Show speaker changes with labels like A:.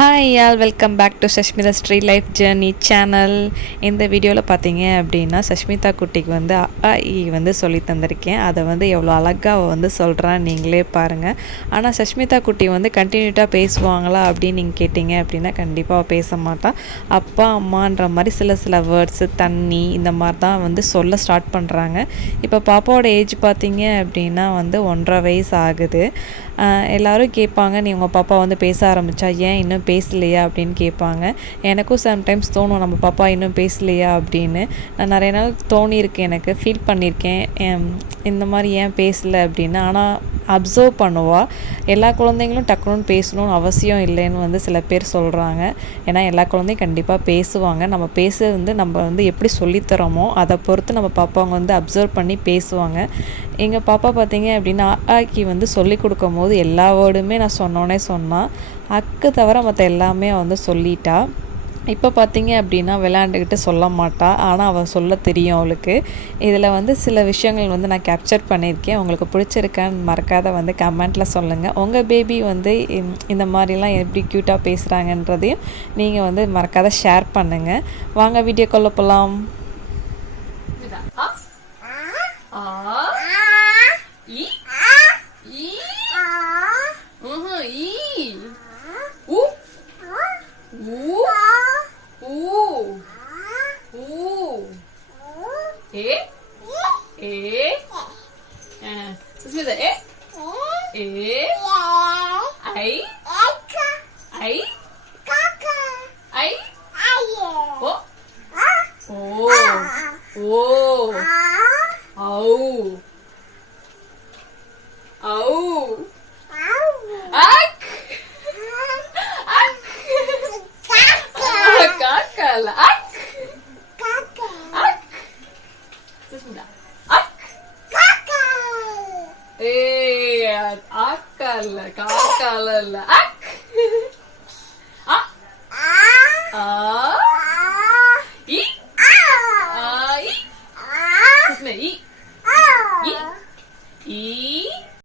A: Hi all welcome back to Sushmita street life journey channel இந்த வீடியோவில் பார்த்தீங்க அப்படின்னா சஷ்மிதா குட்டிக்கு வந்து அ, இ வந்து சொல்லி தந்திருக்கேன். அதை வந்து எவ்வளோ அழகாக வந்து சொல்கிறான்னு நீங்களே பாருங்கள் ஆனால் சஷ்மிதா குட்டி வந்து கண்டினியூட்டாக பேசுவாங்களா அப்படின்னு நீங்கள் கேட்டிங்க அப்படின்னா கண்டிப்பாக அவள் பேச மாட்டான் அப்பா அம்மான்ற மாதிரி சில சில வேர்ட்ஸு தண்ணி இந்த மாதிரி தான் வந்து சொல்ல ஸ்டார்ட் பண்ணுறாங்க இப்போ பாப்பாவோட ஏஜ் பார்த்தீங்க அப்படின்னா வந்து ஒன்றரை வயசு ஆகுது. எல்லோரும் கேட்பாங்க நீ உங்கள் பாப்பா வந்து பேச ஆரம்பித்தா ஏன் இன்னும் பேசலையா அப்படின்னு கேட்பாங்க. எனக்கும் சம்டைம்ஸ் தோணும் நம்ம பாப்பா இன்னும் பேசலையா அப்படின்னு. நான் நிறைய நாள் தோணியிருக்கு எனக்கு ஃபீல் பண்ணியிருக்கேன். இந்த மாதிரி ஏன் பேசலை அப்படின்னு. ஆனால் அப்சர்வ் பண்ணுவா. எல்லா குழந்தைங்களும் டக்குன்னு பேசணும்னு அவசியம் இல்லைன்னு வந்து சில பேர் சொல்கிறாங்க ஏன்னா எல்லா குழந்தையும் கண்டிப்பாக பேசுவாங்க. நம்ம பேசுறது வந்து நம்ம வந்து எப்படி சொல்லித்தரோமோ அதை பொறுத்து நம்ம பாப்பாங்க வந்து அப்சர்வ் பண்ணி பேசுவாங்க. எங்கள் பாப்பா பார்த்தீங்க அப்படின்னா ஆக்கி வந்து சொல்லி கொடுக்கும் போது எல்லா வேர்டுமே நான் சொன்னோன்னே சொன்னான் அக்கு தவிர மற்ற எல்லாமே வந்து சொல்லிட்டா. இப்போ பார்த்தீங்க அப்படின்னா விளையாண்டுக்கிட்டு சொல்ல மாட்டா. ஆனால் அவள் சொல்ல தெரியும் அவளுக்கு. இதில் வந்து சில விஷயங்கள் வந்து நான் கேப்சர் பண்ணியிருக்கேன். உங்களுக்கு பிடிச்சிருக்கான்னு மறக்காத வந்து கமெண்ட்டில் சொல்லுங்கள் உங்கள் பேபி வந்து இந்த- இந்த மாதிரிலாம் எப்படி க்யூட்டாக பேசுகிறாங்கன்றதையும் நீங்கள் வந்து மறக்காத ஷேர் பண்ணுங்கள் வாங்க
B: வீடியோ கொள்ள போகலாம் এ এ হ্যাঁ সুস্মিতা এ এ আই আই আই ও ও ও আউ Sesula. Akka. Ei, akkalla, kakallalla. Ak. A. A. A. I. A. I. Kız ne? I.